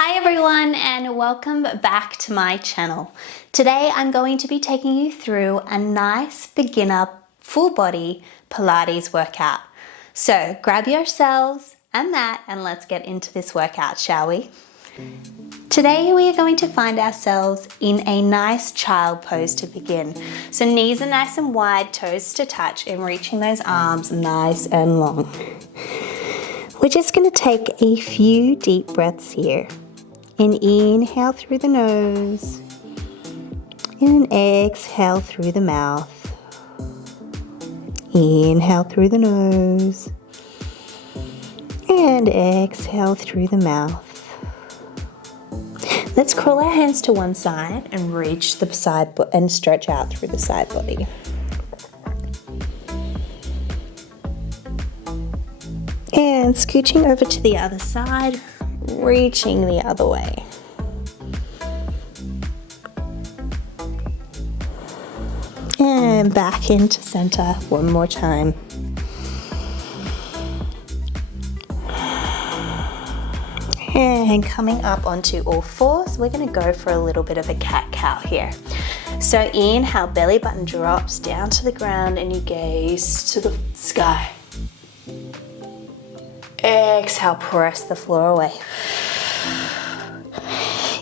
Hi everyone and welcome back to my channel. Today I'm going to be taking you through a nice beginner full body Pilates workout. So grab yourselves and that and let's get into this workout, shall we? Today we are going to find ourselves in a nice child pose to begin. So knees are nice and wide, toes to touch, and reaching those arms nice and long. We're just going to take a few deep breaths here. An inhale through the nose and an exhale through the mouth. Inhale through the nose and exhale through the mouth. Let's curl our hands to one side and reach the side and stretch out through the side body. And scooching over to the other side, reaching the other way. And back into center one more time. And coming up onto all fours, we're going to go for a little bit of a cat-cow here. So inhale, belly button drops down to the ground and you gaze to the sky. Exhale, press the floor away.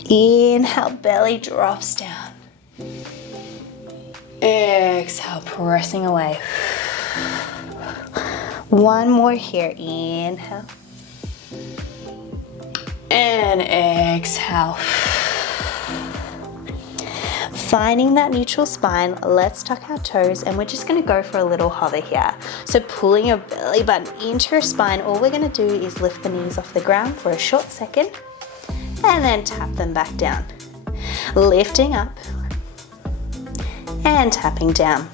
Inhale, belly drops down. Exhale, pressing away. One more here. Inhale. And exhale. Finding that neutral spine, let's tuck our toes and we're just going to go for a little hover here. So pulling your belly button into your spine, all we're going to do is lift the knees off the ground for a short second and then tap them back down. Lifting up and tapping down.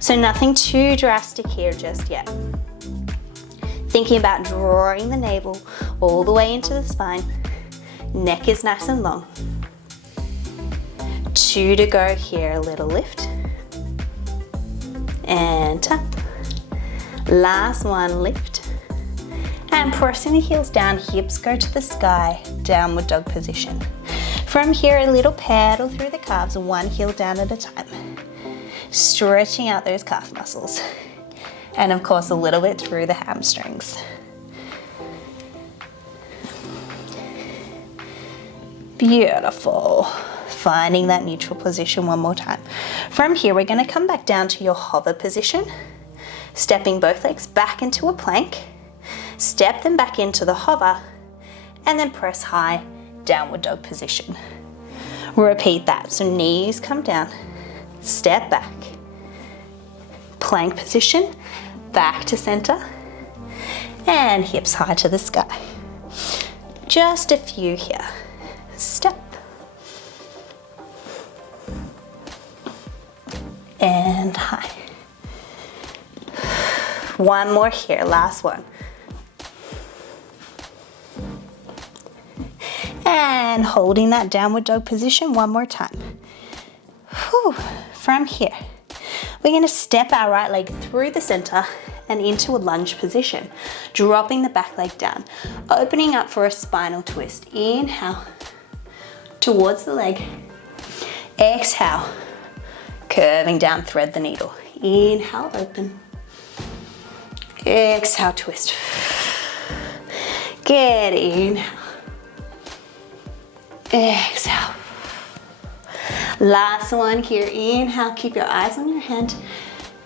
So nothing too drastic here just yet. Thinking about drawing the navel all the way into the spine. Neck is nice and long. 2 to go here, a little lift. And tap. Last one, lift. And pressing the heels down, hips go to the sky, downward dog position. From here, a little paddle through the calves, one heel down at a time. Stretching out those calf muscles. And of course, a little bit through the hamstrings. Beautiful. Finding that neutral position one more time. From here, we're going to come back down to your hover position, stepping both legs back into a plank, step them back into the hover, and then press high, downward dog position. Repeat that. So knees come down, step back, plank position, back to center, and hips high to the sky. Just a few here. Step. And high. One more here, last one. And holding that downward dog position one more time. Whew. From here, we're going to step our right leg through the center and into a lunge position, dropping the back leg down, opening up for a spinal twist. Inhale towards the leg. Exhale. Curving down, thread the needle. Inhale, open. Exhale, twist. Good, inhale. Exhale. Last one here, inhale, keep your eyes on your hand.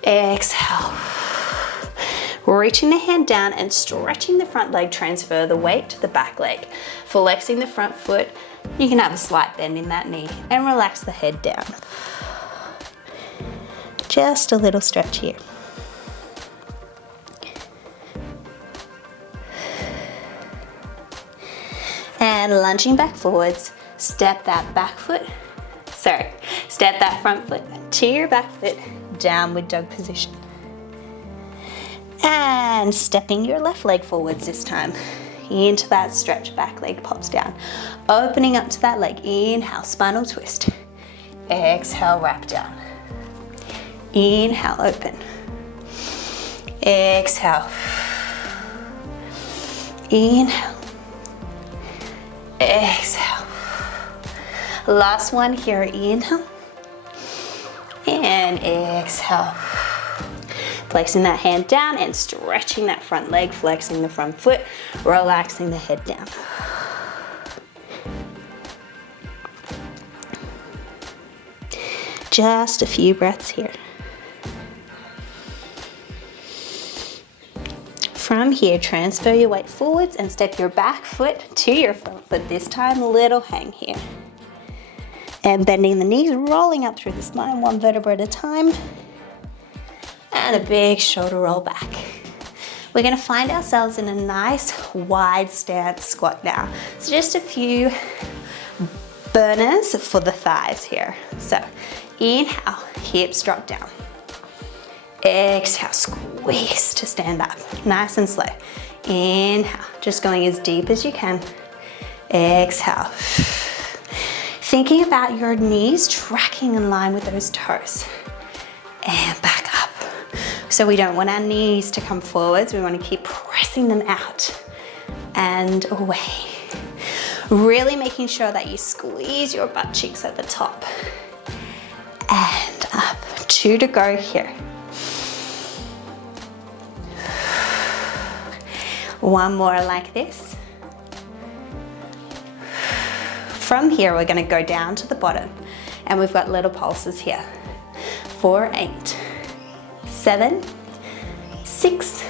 Exhale. Reaching the hand down and stretching the front leg, transfer the weight to the back leg. Flexing the front foot, you can have a slight bend in that knee and relax the head down. Just a little stretch here. And lunging back forwards, step that front foot to your back foot, downward dog position. And stepping your left leg forwards this time. Into that stretch, back leg pops down. Opening up to that leg, inhale, spinal twist. Exhale, wrap down. Inhale, open. Exhale. Inhale. exhale. Last one here, inhale and exhale. Placing that hand down and stretching that front leg, flexing the front foot, relaxing the head down. Just a few breaths here. From here, transfer your weight forwards and step your back foot to your front foot. This time, little hang here. And bending the knees, rolling up through the spine, one vertebra at a time. And a big shoulder roll back. We're gonna find ourselves in a nice wide stance squat now. So just a few burners for the thighs here. So inhale, hips drop down. Exhale, squeeze to stand up, nice and slow. Inhale, just going as deep as you can. Exhale. Thinking about your knees tracking in line with those toes. And back up. So we don't want our knees to come forwards, we want to keep pressing them out and away. Really making sure that you squeeze your butt cheeks at the top. And up, 2 to go here. One more like this. From here, we're gonna go down to the bottom and we've got little pulses here. 4, 8, 7, 6,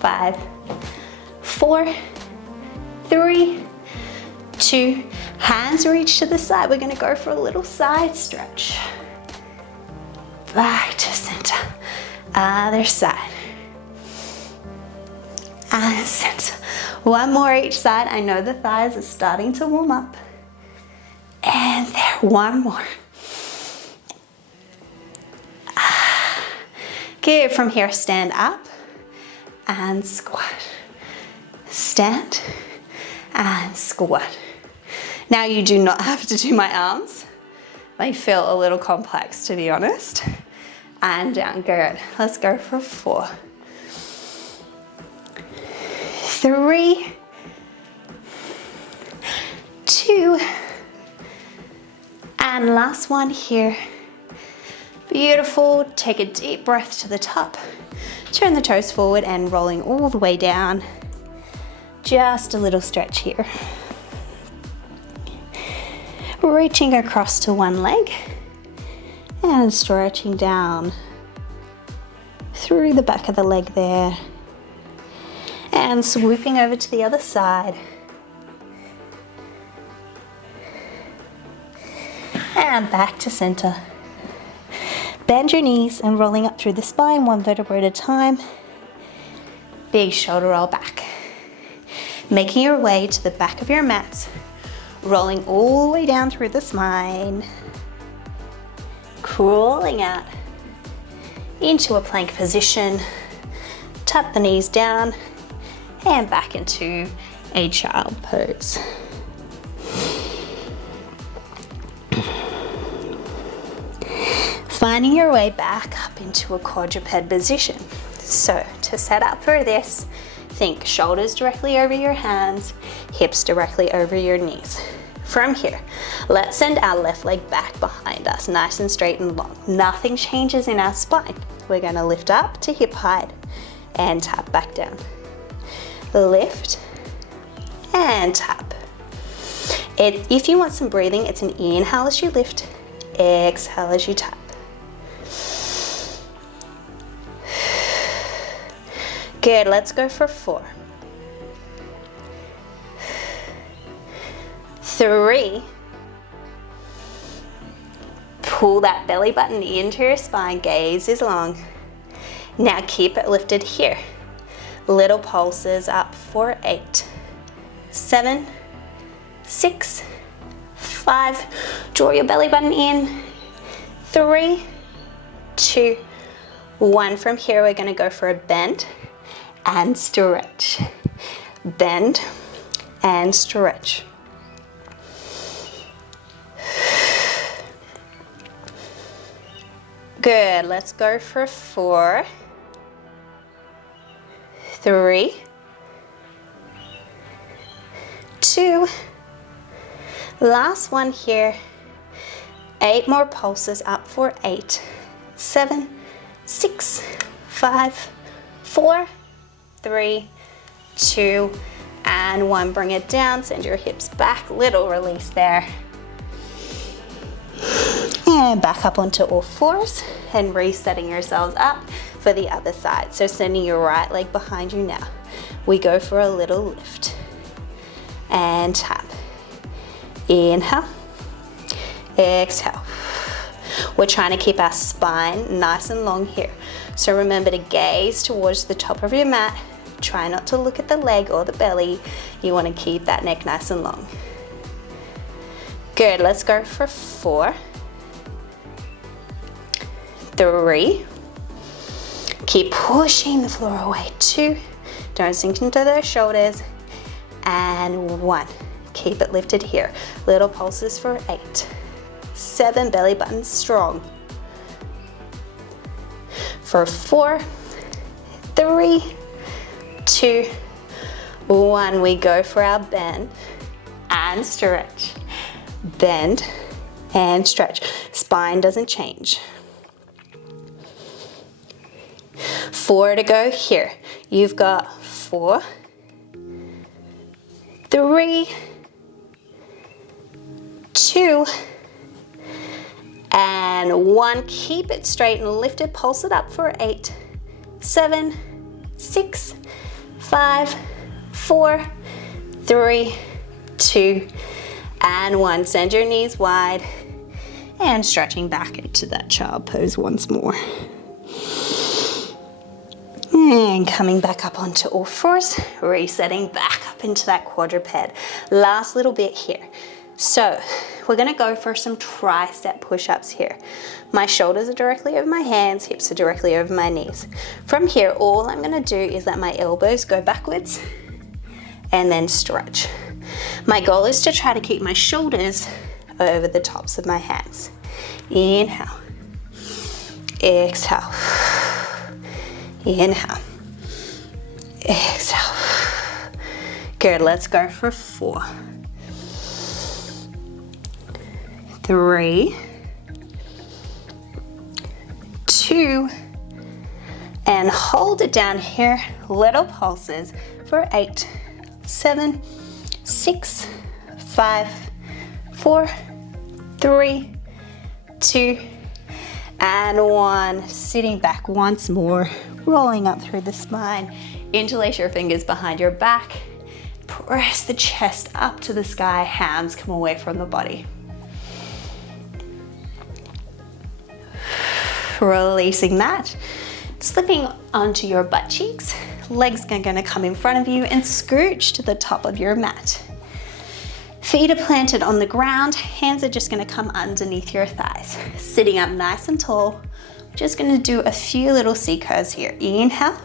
5, 4, 3, 2, hands reach to the side. We're gonna go for a little side stretch. Back to center, other side. And center. One more each side. I know the thighs are starting to warm up. And there, one more. Good, from here, stand up and squat. Stand and squat. Now you do not have to do my arms. They feel a little complex, to be honest. And down, good. Let's go for 4. 3, 2, and last one here. Beautiful, take a deep breath to the top. Turn the toes forward and rolling all the way down. Just a little stretch here. Reaching across to one leg and stretching down through the back of the leg there. And swooping over to the other side. And back to center. Bend your knees and rolling up through the spine, one vertebra at a time. Big shoulder roll back. Making your way to the back of your mats, rolling all the way down through the spine. Crawling out into a plank position. Tuck the knees down. And back into a child pose. Finding your way back up into a quadruped position. So to set up for this, think shoulders directly over your hands, hips directly over your knees. From here, let's send our left leg back behind us, nice and straight and long. Nothing changes in our spine. We're gonna lift up to hip height and tap back down. Lift and tap. If you want some breathing, it's an inhale as you lift, exhale as you tap. Good, let's go for 4. 3. Pull that belly button into your spine, gaze is long. Now keep it lifted here. Little pulses up for 8, 7, 6, 5. Draw your belly button in. 3, 2, 1. From here, we're gonna go for a bend and stretch. Bend and stretch. Good, let's go for 4, 3, 2, Last one here. 8 more pulses, up for 8, 7, 6, 5, 4, 3, 2, and 1. Bring it down, send your hips back, little release there. And back up onto all fours and resetting yourselves up for the other side. So sending your right leg behind you now. We go for a little lift. And tap. Inhale. Exhale. We're trying to keep our spine nice and long here. So remember to gaze towards the top of your mat. Try not to look at the leg or the belly. You want to keep that neck nice and long. Good, let's go for 4, 3. Keep pushing the floor away. 2, don't sink into those shoulders. And 1, keep it lifted here. Little pulses for 8, 7, belly button strong. For 4, 3, 2, 1, we go for our bend and stretch. Bend and stretch. Spine doesn't change. 4 to go here. You've got 4, 3, 2, and 1. Keep it straight and lift it. Pulse it up for 8, 7, 6, 5, 4, 3, 2, and 1. Send your knees wide and stretching back into that child pose once more. And coming back up onto all fours, resetting back up into that quadruped. Last little bit here. So we're gonna go for some tricep push-ups here. My shoulders are directly over my hands, hips are directly over my knees. From here, all I'm gonna do is let my elbows go backwards and then stretch. My goal is to try to keep my shoulders over the tops of my hands. Inhale, exhale, inhale, exhale. Good, let's go for 4, 3, 2, and hold it down here. Little pulses for 8, 7, 6, 5, 4, 3, 2, and 1. Sitting back once more, rolling up through the spine. Interlace your fingers behind your back. Press the chest up to the sky. Hands come away from the body. Releasing that. Slipping onto your butt cheeks. Legs are going to come in front of you and scooch to the top of your mat. Feet are planted on the ground. Hands are just going to come underneath your thighs. Sitting up nice and tall. Just going to do a few little C curves here. Inhale.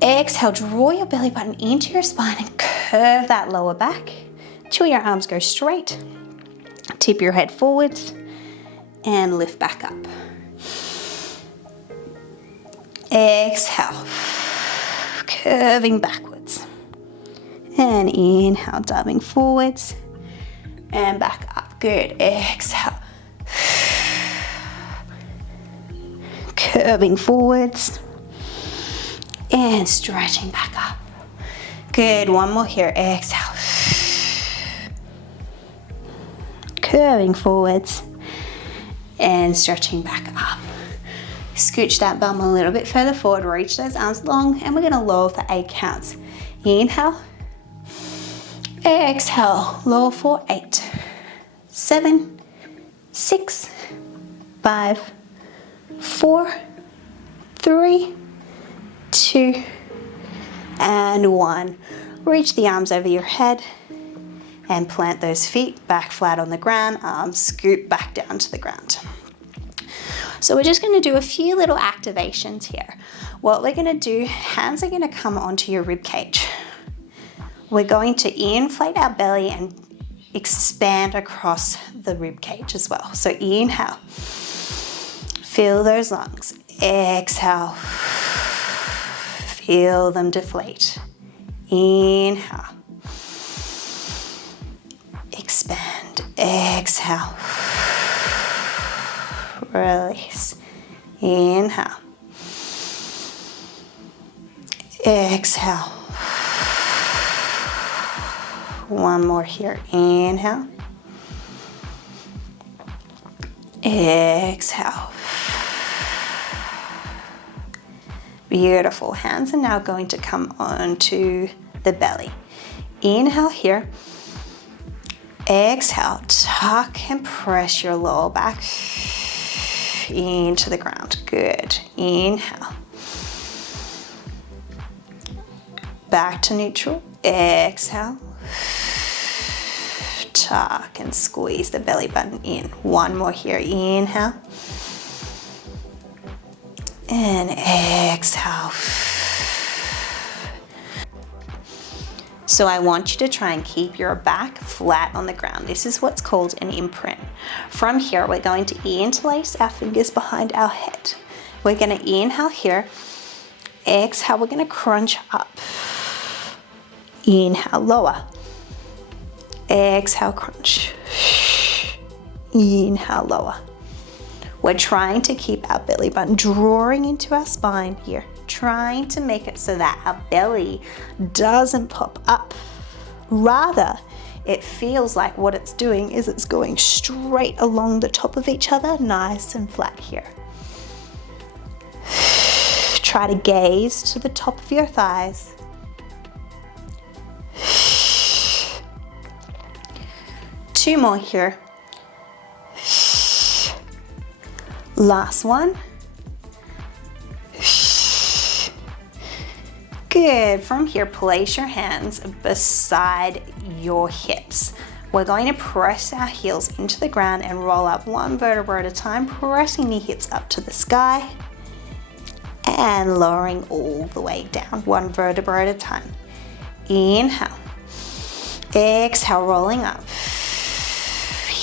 Exhale, draw your belly button into your spine and curve that lower back till your arms go straight. Tip your head forwards and lift back up. Exhale, curving backwards. And inhale, diving forwards and back up. Good, exhale. Curving forwards and stretching back up. Good, one more here, exhale. Curving forwards and stretching back up. Scooch that bum a little bit further forward, reach those arms long, and we're gonna lower for 8 counts. Inhale, exhale, lower for 8, 7, 6, 5, 4, 3, 2, and 1. Reach the arms over your head and plant those feet back flat on the ground, arms scoop back down to the ground. So we're just gonna do a few little activations here. What we're gonna do, hands are gonna come onto your rib cage. We're going to inflate our belly and expand across the rib cage as well. So inhale, fill those lungs. Exhale, feel them deflate. Inhale, expand. Exhale. Release. Inhale. Exhale. One more here. Inhale. Exhale. Beautiful. Hands are now going to come onto the belly. Inhale here. Exhale. Tuck and press your lower back into the ground. Good. Inhale. Back to neutral. Exhale. Tuck and squeeze the belly button in. One more here. Inhale. And exhale. So I want you to try and keep your back flat on the ground. This is what's called an imprint. From here, we're going to interlace our fingers behind our head. We're going to inhale here. Exhale, we're going to crunch up. Inhale, lower. Exhale, crunch. Inhale, lower. We're trying to keep our belly button drawing into our spine here, trying to make it so that our belly doesn't pop up. Rather, it feels like what it's doing is it's going straight along the top of each other, nice and flat here. Try to gaze to the top of your thighs. Two more here. Last one. Good. From here, place your hands beside your hips. We're going to press our heels into the ground and roll up one vertebra at a time, pressing the hips up to the sky and lowering all the way down, one vertebra at a time. Inhale. Exhale, rolling up.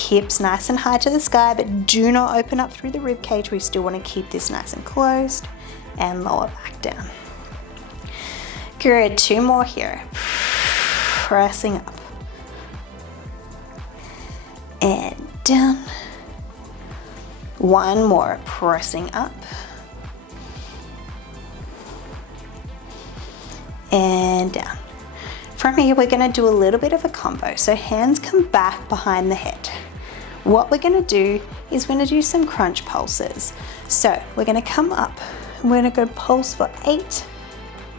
Hips nice and high to the sky, but do not open up through the rib cage. We still want to keep this nice and closed, and lower back down. Good, two more here. Pressing up. And down. One more, pressing up. And down. From here, we're going to do a little bit of a combo. So hands come back behind the head. What we're going to do is we're going to do some crunch pulses. So we're going to come up and we're going to go pulse for 8,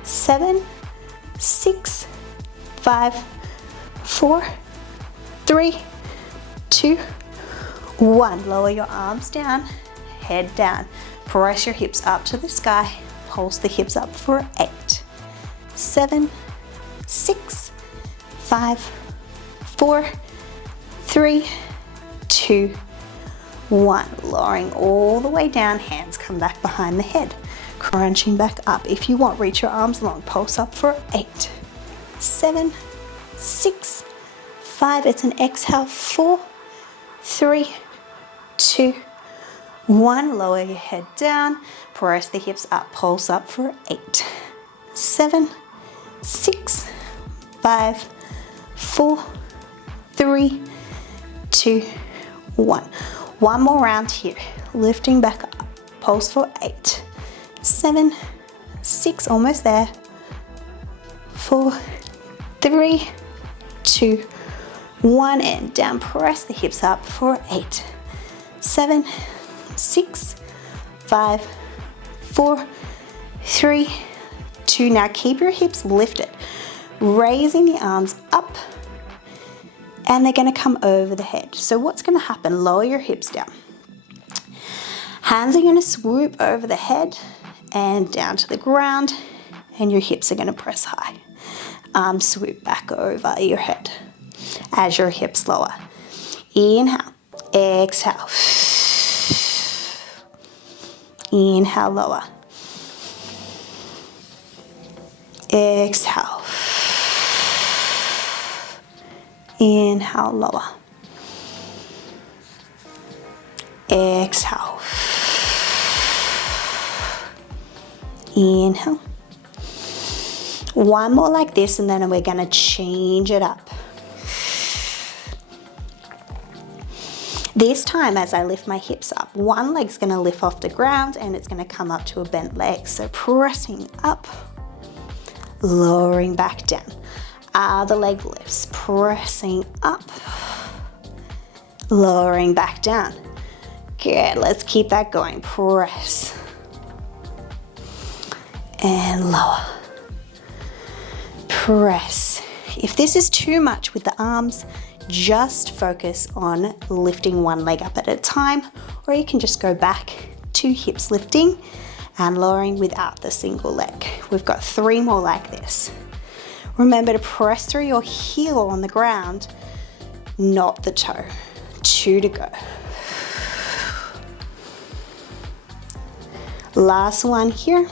7, 6, 5, 4, 3, 2, 1. Lower your arms down, head down. Press your hips up to the sky. Pulse the hips up for 8, 7, 6, 5, 4, 3, 2, 1. Lowering all the way down, hands come back behind the head. Crunching back up. If you want, reach your arms long. Pulse up for 8, 7, 6, 5. It's an exhale. 4, 3, 2, 1. Lower your head down. Press the hips up. Pulse up for 8, 7, 6, 5, 4, 3, 2, 1. One more round here. Lifting back up. Pulse for 8, 7, 6, almost there. 4, 3, 2, 1, and down. Press the hips up for 8, 7, 6, 5, 4, 3, 2. Now keep your hips lifted, raising the arms up, and they're going to come over the head. So what's going to happen? Lower your hips down. Hands are going to swoop over the head and down to the ground, and your hips are going to press high. Arms swoop back over your head as your hips lower. Inhale, exhale. Inhale, lower. Exhale. Inhale, lower. Exhale. Inhale. One more like this, and then we're going to change it up. This time as I lift my hips up, one leg's gonna lift off the ground and it's gonna come up to a bent leg. So pressing up, lowering back down. Other leg lifts, pressing up, lowering back down. Good, let's keep that going. Press and lower. Press. If this is too much with the arms, just focus on lifting one leg up at a time, or you can just go back to hips lifting and lowering without the single leg. We've got 3 more like this. Remember to press through your heel on the ground, not the toe. 2 to go. Last one here.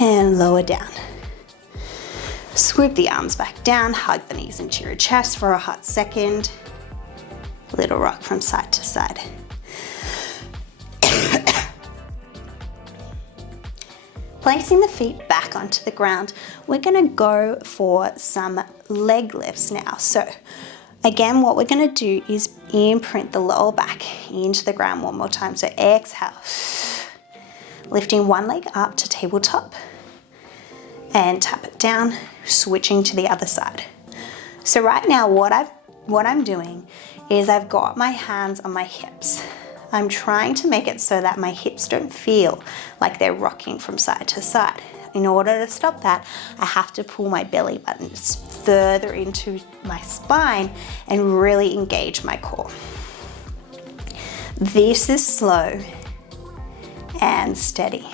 And lower down. Swoop the arms back down, hug the knees into your chest for a hot second. Little rock from side to side. Placing the feet back onto the ground, we're gonna go for some leg lifts now. So again, what we're gonna do is imprint the lower back into the ground one more time. So exhale, lifting one leg up to tabletop and tap it down, switching to the other side. So right now what I'm doing is I've got my hands on my hips. I'm trying to make it so that my hips don't feel like they're rocking from side to side. In order to stop that, I have to pull my belly button further into my spine and really engage my core. This is slow and steady.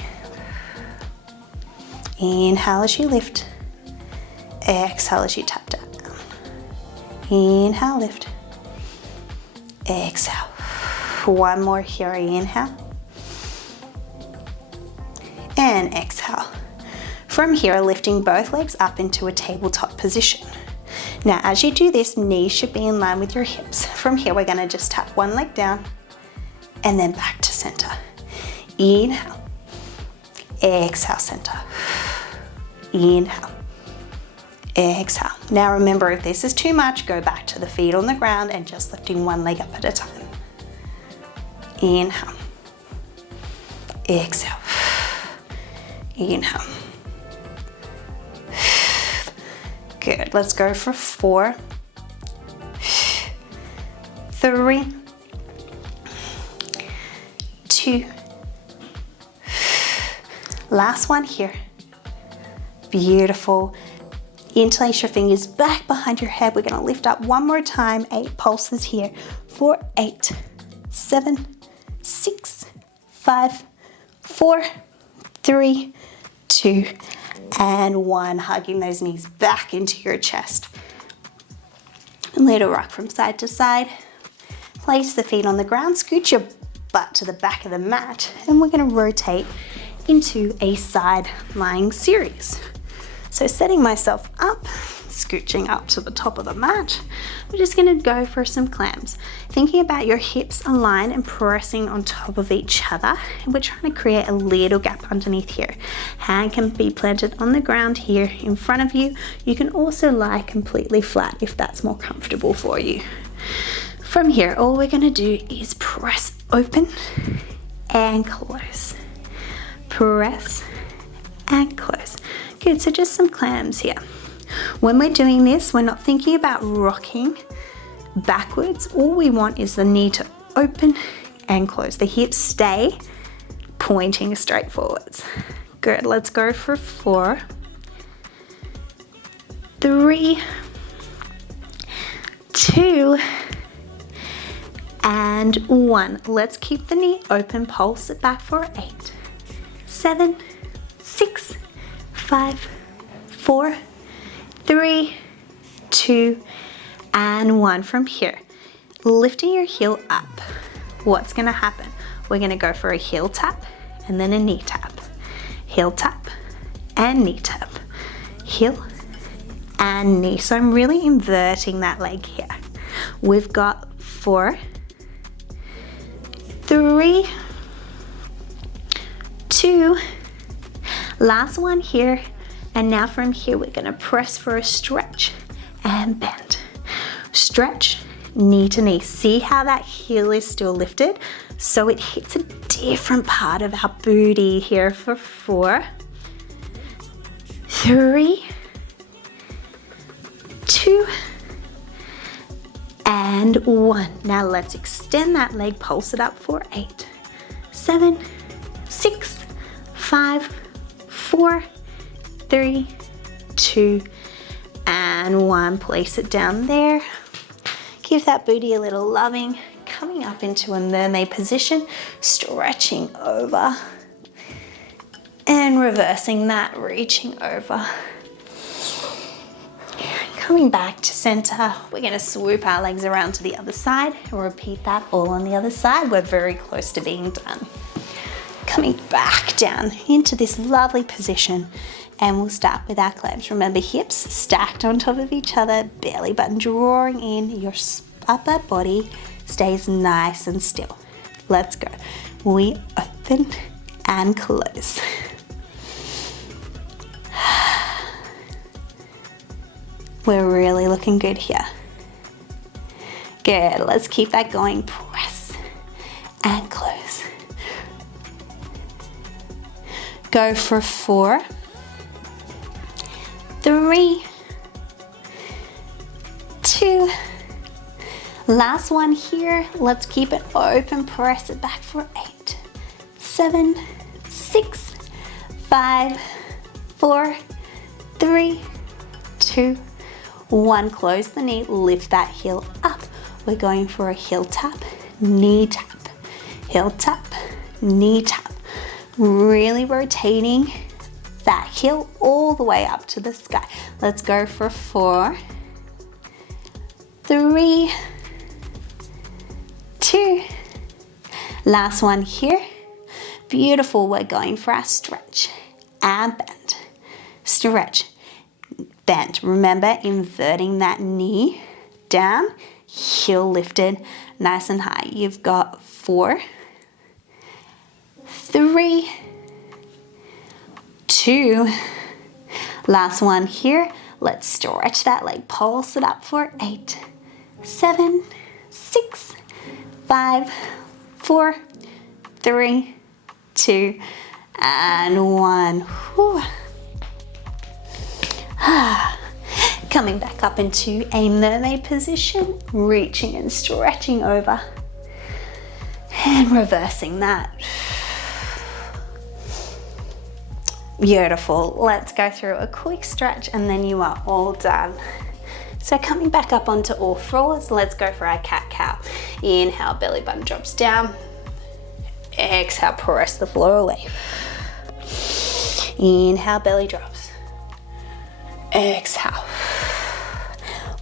Inhale as you lift. Exhale as you tap down. Inhale, lift. Exhale. One more here, inhale. And exhale. From here, lifting both legs up into a tabletop position. Now, as you do this, knees should be in line with your hips. From here, we're gonna just tap one leg down and then back to center. Inhale. Exhale, center. Inhale. Exhale. Now remember, if this is too much, go back to the feet on the ground and just lifting one leg up at a time. Inhale. Exhale. Inhale. Good. Let's go for 4, 3, 2. Last one here. Beautiful. Interlace your fingers back behind your head. We're going to lift up one more time. 8 pulses here. 4, 8, 7, 6, 5, 4, 3, 2, and 1. Hugging those knees back into your chest. Little rock from side to side. Place the feet on the ground. Scoot your butt to the back of the mat. And we're going to rotate into a side lying series. So setting myself up, scooching up to the top of the mat, we're just gonna go for some clams. Thinking about your hips aligned and pressing on top of each other. And we're trying to create a little gap underneath here. Hand can be planted on the ground here in front of you. You can also lie completely flat if that's more comfortable for you. From here, all we're gonna do is press open and close. Press and close. Good, so just some clams here. When we're doing this, we're not thinking about rocking backwards. All we want is the knee to open and close. The hips stay pointing straight forwards. Good, let's go for 4, 3, 2, and 1. Let's keep the knee open, pulse it back for 8, 7, 6, 5, 4, 3, 2, and 1. From here, lifting your heel up. What's gonna happen? We're gonna go for a heel tap and then a knee tap. Heel tap and knee tap. Heel and knee. So I'm really inverting that leg here. We've got 4, 3, 2, last one here. And now from here, we're gonna press for a stretch and bend. Stretch knee to knee. See how that heel is still lifted? So it hits a different part of our booty here for 4, 3, 2, and 1. Now let's extend that leg, pulse it up for 8, 7, 6, 5, 4, 3, 2, and 1. Place it down there. Give that booty a little loving. Coming up into a mermaid position, stretching over and reversing that, reaching over. Coming back to center, we're going to swoop our legs around to the other side and repeat that all on the other side. We're very close to being done. Coming back down into this lovely position, and we'll start with our clams. Remember, hips stacked on top of each other, belly button drawing in, your upper body stays nice and still. Let's go. We open and close. We're really looking good here. Good, let's keep that going. Press and close. Go for 4, 3, 2, last one here. Let's keep it open, press it back for 8, 7, 6, 5, 4, 3, 2, 1. Close the knee, lift that heel up. We're going for a heel tap, knee tap, heel tap, knee tap. Really rotating that heel all the way up to the sky. Let's go for 4, 3, 2, last one here. Beautiful. We're going for our stretch and bend. Stretch, bend. Remember, inverting that knee down, heel lifted nice and high. You've got 4, 3, 2, last one here. Let's stretch that leg, pulse it up for 8, 7, 6, 5, 4, 3, 2, and 1. Whew. Coming back up into a mermaid position, reaching and stretching over and reversing that. Beautiful. Let's go through a quick stretch and then you are all done. So coming back up onto all fours, let's go for our cat-cow. Inhale, belly button drops down. Exhale, press the floor away. Inhale, belly drops. Exhale.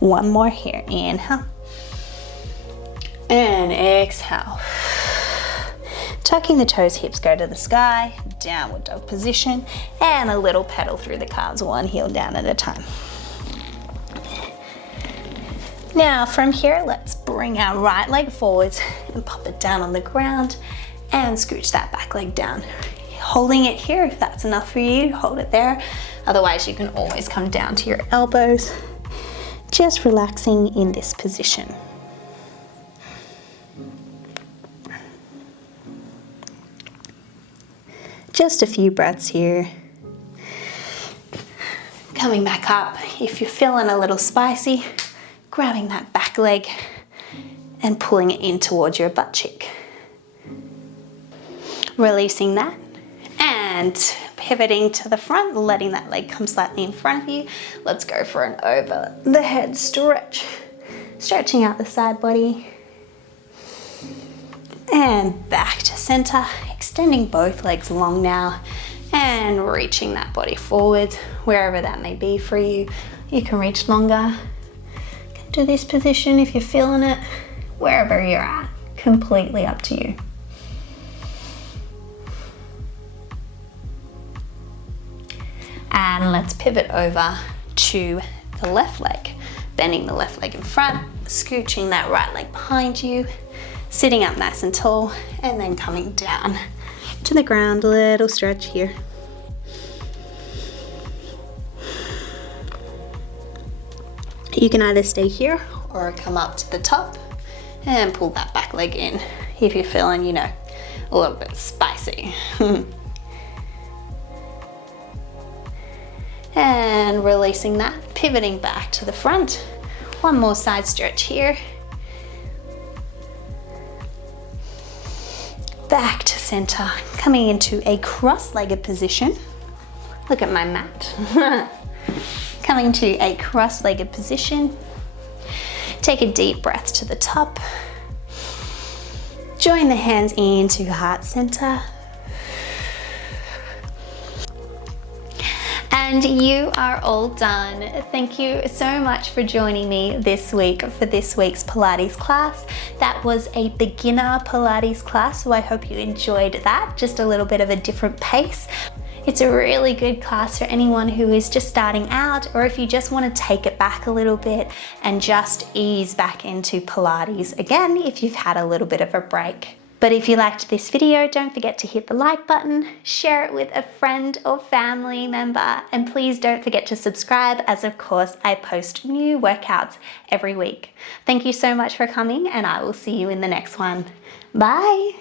One more here. Inhale. And exhale. Tucking the toes, hips go to the sky. Downward dog position. And a little pedal through the calves, one heel down at a time. Now from here, let's bring our right leg forwards and pop it down on the ground and scooch that back leg down. Holding it here, if that's enough for you, hold it there. Otherwise, you can always come down to your elbows, just relaxing in this position. Just a few breaths here. Coming back up, if you're feeling a little spicy, grabbing that back leg and pulling it in towards your butt cheek. Releasing that and pivoting to the front, letting that leg come slightly in front of you. Let's go for an over the head stretch. Stretching out the side body. And back to center, extending both legs long now and reaching that body forward, wherever that may be for you. You can reach longer. Do this position if you're feeling it, wherever you're at, completely up to you. And let's pivot over to the left leg, bending the left leg in front, scooching that right leg behind you, sitting up nice and tall, and then coming down to the ground, a little stretch here. You can either stay here or come up to the top and pull that back leg in if you're feeling, you know, a little bit spicy. And releasing that, pivoting back to the front. One more side stretch here. Back to center, coming into a cross-legged position. Look at my mat. Coming to a cross-legged position. Take a deep breath to the top. Join the hands into heart center. And you are all done. Thank you so much for joining me this week for this week's Pilates class. That was a beginner Pilates class, so I hope you enjoyed that. Just a little bit of a different pace. It's a really good class for anyone who is just starting out, or if you just want to take it back a little bit and just ease back into Pilates again if you've had a little bit of a break. But if you liked this video, don't forget to hit the like button, share it with a friend or family member, and please don't forget to subscribe, as of course I post new workouts every week. Thank you so much for coming, and I will see you in the next one. Bye!